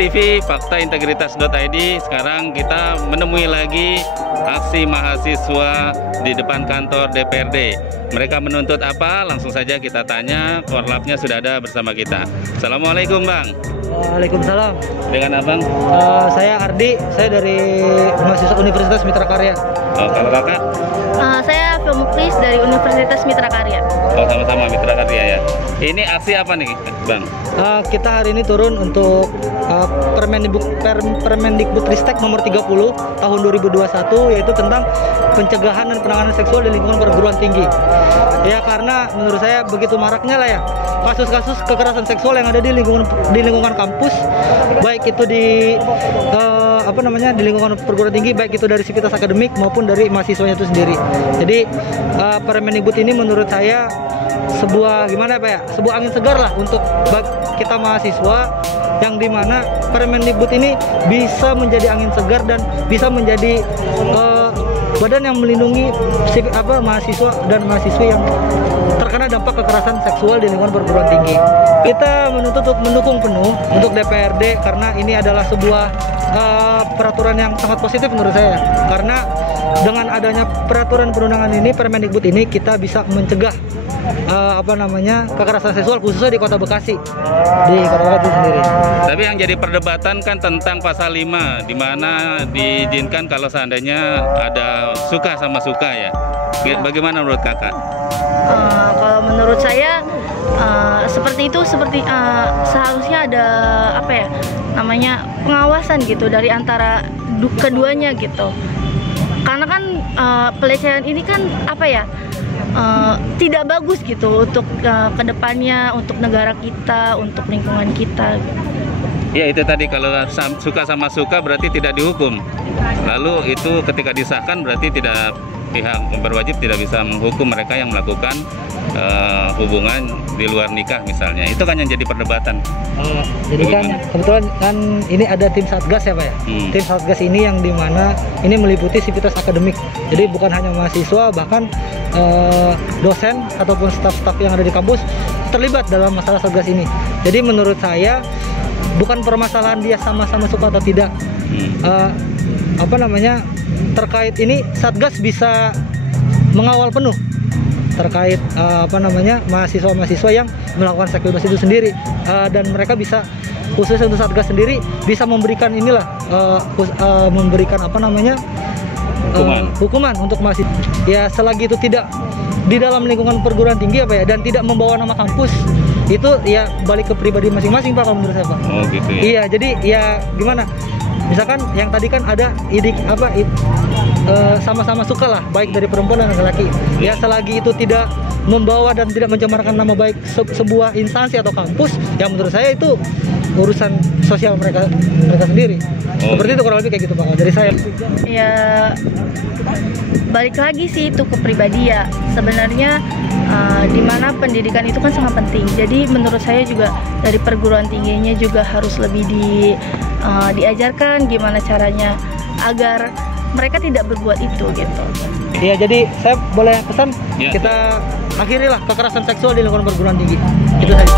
TV, Fakta Integritas.id. Sekarang kita menemui lagi aksi mahasiswa di depan kantor DPRD. Mereka menuntut apa? Langsung saja kita tanya. Korlapnya sudah ada bersama kita. Assalamualaikum Bang. Waalaikumsalam. Dengan Abang? Saya Ardi, saya dari mahasiswa Universitas Mitra Karya. Oh, kalau kakak? Saya Filmuklis dari Universitas Mitra Karya. Oh, sama-sama Mitra Karya ya. Ini aksi apa nih Bang? Kita hari ini turun untuk Permendikbudristek nomor 30 tahun 2021, yaitu tentang pencegahan dan penanganan seksual di lingkungan perguruan tinggi. Ya, karena menurut saya begitu maraknya lah ya kasus-kasus kekerasan seksual yang ada di lingkungan kampus, baik itu di di lingkungan perguruan tinggi, baik itu dari sivitas akademik maupun dari mahasiswanya itu sendiri. Jadi Permendikbud ini menurut saya sebuah sebuah angin segar lah untuk kita mahasiswa, yang dimana Permendikbud ini bisa menjadi angin segar dan bisa menjadi badan yang melindungi mahasiswa dan mahasiswi yang terkena dampak kekerasan seksual di lingkungan perguruan tinggi. Kita mendukung penuh untuk DPRD karena ini adalah sebuah peraturan yang sangat positif menurut saya. Karena dengan adanya peraturan perundangan ini, Permendikbud ini, kita bisa mencegah kekerasan seksual khususnya di Kota Bekasi, di Kota Bekasi sendiri. Tapi yang jadi perdebatan kan tentang pasal 5, di mana diizinkan kalau seandainya ada suka sama suka ya. Bagaimana menurut kakak? Kalau menurut saya seperti itu, seharusnya ada pengawasan gitu dari antara keduanya gitu. Karena kan pelecehan ini kan tidak bagus gitu untuk kedepannya, untuk negara kita, untuk lingkungan kita. Ya, itu tadi kalau suka sama suka berarti tidak dihukum. Lalu itu ketika disahkan berarti pihak berwajib tidak bisa menghukum mereka yang melakukan hubungan di luar nikah misalnya. Itu kan yang jadi perdebatan. Jadi kan kebetulan kan ini ada tim Satgas ya Pak ya. Tim Satgas ini yang dimana ini meliputi sivitas akademik. Jadi bukan hanya mahasiswa, bahkan dosen ataupun staf-staf yang ada di kampus terlibat dalam masalah Satgas ini. Jadi menurut saya bukan permasalahan dia sama-sama suka atau tidak. Terkait ini Satgas bisa mengawal penuh terkait mahasiswa-mahasiswa yang melakukan seks bebas itu sendiri, dan mereka bisa, khususnya untuk Satgas sendiri, bisa memberikan hukuman untuk mahasiswa. Ya, selagi itu tidak di dalam lingkungan perguruan tinggi dan tidak membawa nama kampus, itu ya balik ke pribadi masing-masing Pak, kalau menurut saya Pak. Oh gitu ya. Iya, jadi ya gimana? Misalkan yang tadi kan ada sama-sama suka lah, baik dari perempuan dan laki-laki. Ya, selagi itu tidak membawa dan tidak mencemarkan nama baik sebuah instansi atau kampus, ya menurut saya itu urusan sosial mereka sendiri. Seperti itu kurang lebih kayak gitu Pak, dari saya. Ya, balik lagi sih itu ke pribadi ya. Sebenarnya di mana pendidikan itu kan sangat penting. Jadi menurut saya juga dari perguruan tingginya juga harus lebih diajarkan gimana caranya agar mereka tidak berbuat itu gitu. Iya, jadi saya boleh pesan ya, kita akhirilah kekerasan seksual di lingkungan perguruan tinggi. Itu saja.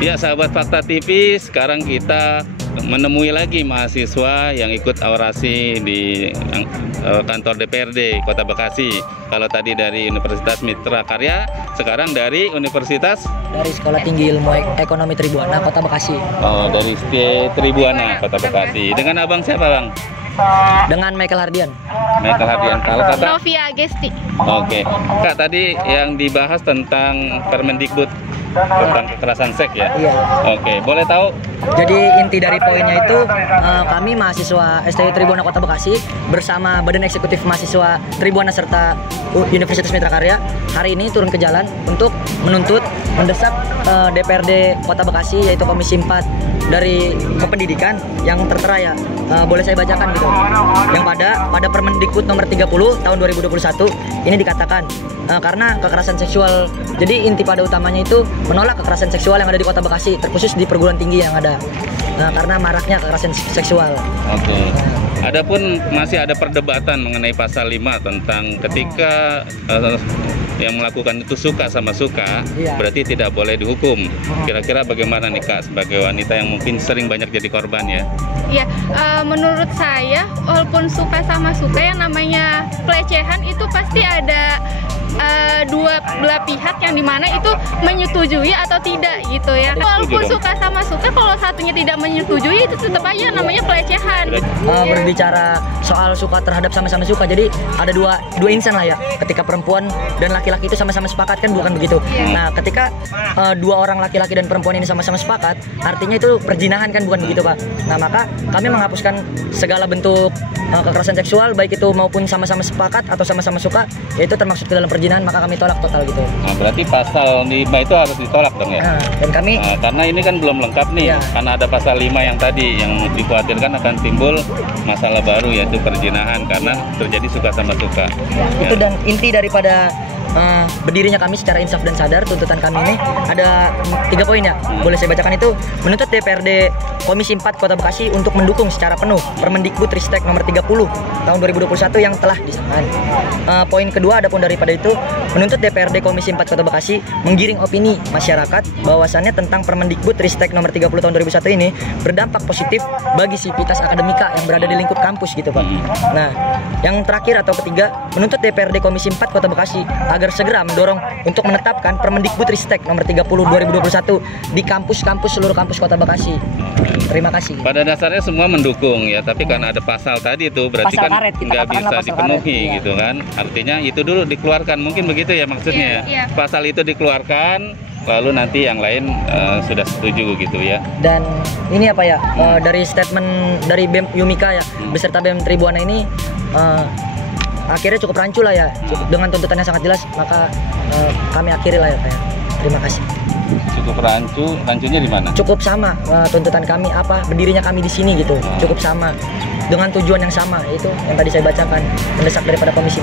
Ya, sahabat Fakta TV, sekarang kita menemui lagi mahasiswa yang ikut orasi di kantor DPRD Kota Bekasi. Kalau tadi dari Universitas Mitra Karya, sekarang dari Sekolah Tinggi Ilmu Ekonomi Tribuana Kota Bekasi. Oh, dari Tribuana Kota Bekasi. Dengan abang siapa bang? Dengan Michael Hardian. Kalau kata Novia Gesti. Oke. Kak, tadi yang dibahas tentang Permendikbud tentang kekerasan seks ya? Iya. Oke, boleh tahu? Jadi inti dari poinnya itu kami mahasiswa STI Tribuana Kota Bekasi bersama Badan Eksekutif Mahasiswa Tribuana serta Universitas Mitra Karya hari ini turun ke jalan untuk mendesak DPRD Kota Bekasi, yaitu Komisi 4 dari Kependidikan yang tertera ya. Boleh saya bacakan gitu. Yang pada Permendikbud nomor 30 tahun 2021 ini dikatakan karena kekerasan seksual. Jadi inti pada utamanya itu menolak kekerasan seksual yang ada di Kota Bekasi, terkhusus di perguruan tinggi yang ada. Karena maraknya kekerasan seksual. Oke. Adapun masih ada perdebatan mengenai pasal 5 tentang ketika yang melakukan itu suka sama suka, berarti tidak boleh dihukum. Kira-kira bagaimana nih Kak sebagai wanita yang mungkin sering banyak jadi korban ya? Iya, menurut saya walaupun suka sama suka, yang namanya pelecehan itu pasti ada dua belah pihak yang dimana itu menyetujui atau tidak gitu ya. Walaupun suka sama suka, kalau satunya tidak menyetujui itu tetap aja namanya pelecehan. Berbicara soal suka terhadap sama-sama suka, jadi ada dua insan lah ya. Ketika perempuan dan laki-laki itu sama-sama sepakat kan, bukan begitu? Nah, ketika dua orang laki-laki dan perempuan ini sama-sama sepakat, artinya itu perzinahan kan, bukan begitu Pak? Nah, maka kami menghapuskan segala bentuk kekerasan seksual, baik itu maupun sama-sama sepakat atau sama-sama suka, yaitu termasuk ke dalam perzinahan, maka kami tolak total gitu. Nah, berarti pasal 5 itu harus ditolak dong ya? Dan kami karena ini kan belum lengkap nih, karena ada pasal 5 yang tadi yang dikhawatirkan akan timbul masalah baru, yaitu perzinahan karena terjadi suka sama suka. Itu dan inti daripada berdirinya kami secara insaf dan sadar, tuntutan kami ini ada 3 poin ya. Boleh saya bacakan itu. Menuntut DPRD Komisi 4 Kota Bekasi untuk mendukung secara penuh Permendikbud-Ristek nomor 30 tahun 2021 yang telah disahkan. Poin kedua adapun daripada itu, menuntut DPRD Komisi 4 Kota Bekasi menggiring opini masyarakat bahwasannya tentang Permendikbud-Ristek nomor 30 tahun 2021 ini berdampak positif bagi sivitas akademika yang berada di lingkup kampus gitu Pak. Nah, yang terakhir atau ketiga, menuntut DPRD Komisi 4 Kota Bekasi agar segera mendorong untuk menetapkan Permendikbud-Ristek nomor 30 2021 di kampus-kampus seluruh kampus Kota Bekasi. Terima kasih. Pada dasarnya semua mendukung ya, tapi karena ada pasal tadi itu berarti pasal kan karet, nggak bisa dipenuhi karet, gitu kan. Artinya itu dulu dikeluarkan, mungkin begitu ya maksudnya. Pasal itu dikeluarkan, lalu nanti yang lain sudah setuju gitu ya. Dan ini apa ya, dari statement dari BEM Yumika ya, beserta BEM Tribuana ini akhirnya cukup rancu lah ya, dengan tuntutannya sangat jelas, maka kami akhiri lah ya Pak. Terima kasih. Cukup rancunya di mana? Cukup sama tuntutan kami, apa berdirinya kami di sini gitu, cukup sama dengan tujuan yang sama, itu yang tadi saya bacakan, mendesak daripada komisi.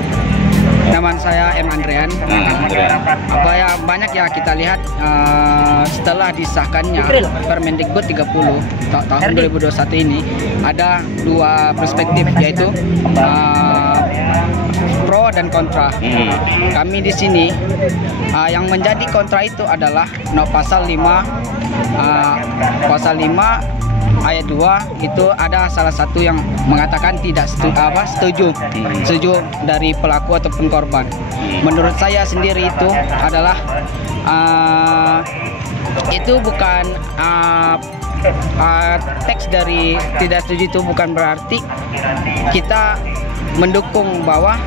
Nama saya M. Andrean. Apa ya, banyak ya kita lihat setelah disahkannya Permendikbud 30 tahun 2021 ini ada 2 perspektif, yaitu pro dan kontra. Kami di sini yang menjadi kontra itu adalah pasal 5 ayat 2 itu ada salah satu yang mengatakan tidak setuju dari pelaku ataupun korban. Menurut saya sendiri itu adalah itu bukan teks dari tidak setuju itu bukan berarti kita mendukung bahwa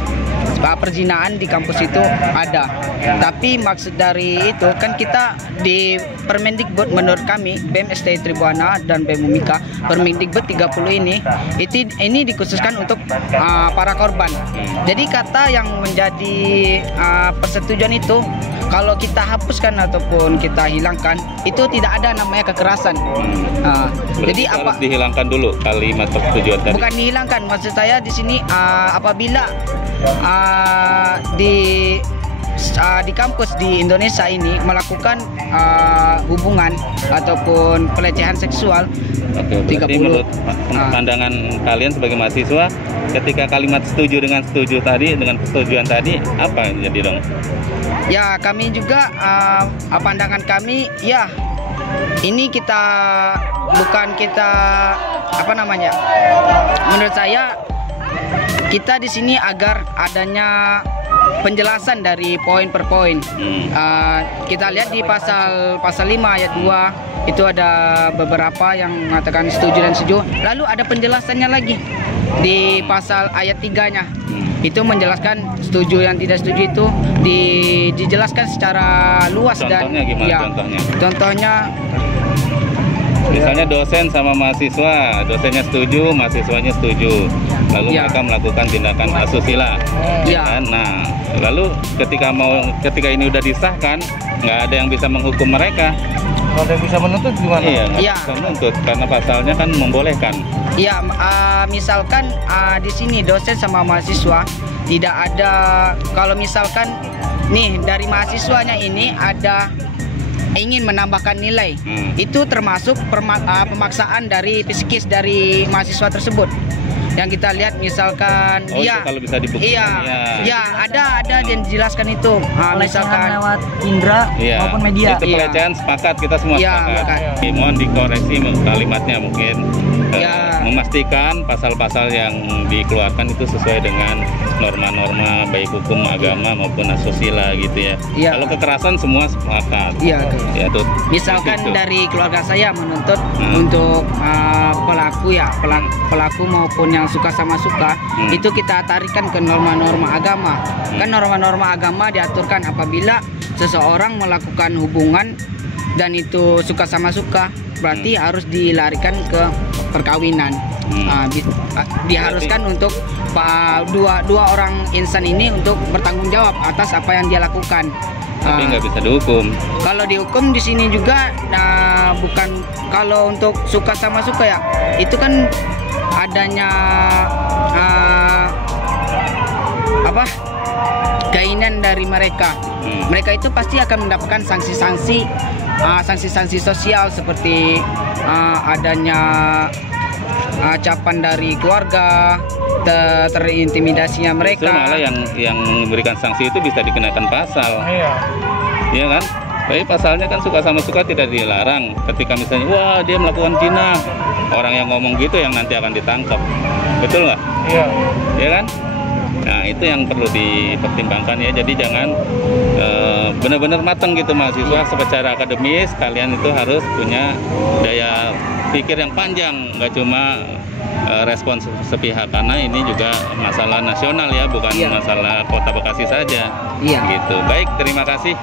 perzinahan di kampus itu ada. Tapi maksud dari itu kan kita di Permendikbud, menurut kami BEM STI Tribuana dan BEM Yumika, Permendikbud 30 ini dikhususkan untuk para korban. Jadi kata yang menjadi persetujuan itu kalau kita hapuskan ataupun kita hilangkan, itu tidak ada namanya kekerasan. Jadi harus dihilangkan dulu kalimat persetujuan tadi. Bukan dihilangkan, maksud saya di sini apabila di kampus di Indonesia ini melakukan hubungan ataupun pelecehan seksual. Oke, berarti menurut pandangan kalian sebagai mahasiswa, ketika kalimat setuju dengan setuju tadi, dengan persetujuan tadi, apa yang jadi dong? Ya, kami juga pandangan kami ya ini kita bukan kita menurut saya kita di sini agar adanya penjelasan dari poin per poin. Kita lihat di pasal 5 ayat 2 itu ada beberapa yang mengatakan setuju dan setuju. Lalu ada penjelasannya lagi di pasal ayat 3-nya. Itu menjelaskan setuju yang tidak setuju itu dijelaskan secara luas. Contohnya gimana ya, contohnya misalnya dosen sama mahasiswa, dosennya setuju, mahasiswanya setuju, lalu mereka melakukan tindakan asusila. Kan? Nah, lalu ketika ini udah disahkan, nggak ada yang bisa menghukum mereka. Kalau ada yang bisa menuntut gimana? Iya, bisa menuntut karena pasalnya kan membolehkan. Iya, misalkan di sini dosen sama mahasiswa tidak ada, kalau misalkan nih dari mahasiswanya ini ada ingin menambahkan nilai, itu termasuk pemaksaan dari psikis dari mahasiswa tersebut. Yang kita lihat misalkan Oh, itu kalau bisa dibuktikan. Iya, ada dan dijelaskan itu. Pelecehan lewat indra maupun media. Itu pelecehan sepakat, kita semua sepakat. Mohon dikoreksi kalimatnya mungkin. Memastikan pasal-pasal yang dikeluarkan itu sesuai dengan norma-norma baik hukum agama maupun asusila gitu ya. Kalau kekerasan semua sepakat. Iya. Ya, tuh. Misalkan dari keluarga saya menuntut untuk pelaku maupun yang suka sama suka itu kita tarikan ke norma-norma agama. Kan norma-norma agama diaturkan apabila seseorang melakukan hubungan dan itu suka sama suka, berarti harus dilarikan ke perkawinan. Diharuskan untuk dua orang insan ini untuk bertanggung jawab atas apa yang dia lakukan. Tapi nggak bisa dihukum. Kalau dihukum di sini juga, bukan kalau untuk suka sama suka ya, itu kan adanya keinginan dari mereka. Mereka itu pasti akan mendapatkan sanksi-sanksi sosial seperti adanya capan dari keluarga, terintimidasinya mereka. Justru malah yang memberikan sanksi itu bisa dikenakan pasal. Iya kan? Tapi pasalnya kan suka sama suka tidak dilarang. Ketika misalnya, wah dia melakukan zina, orang yang ngomong gitu yang nanti akan ditangkap. Betul nggak? Iya. Iya kan? Nah itu yang perlu dipertimbangkan ya. Jadi jangan benar-benar matang gitu mahasiswa. Secara akademis kalian itu harus punya daya pikir yang panjang, nggak cuma respons sepihak, karena ini juga masalah nasional ya, bukan masalah Kota Bekasi saja. Gitu. Baik, terima kasih.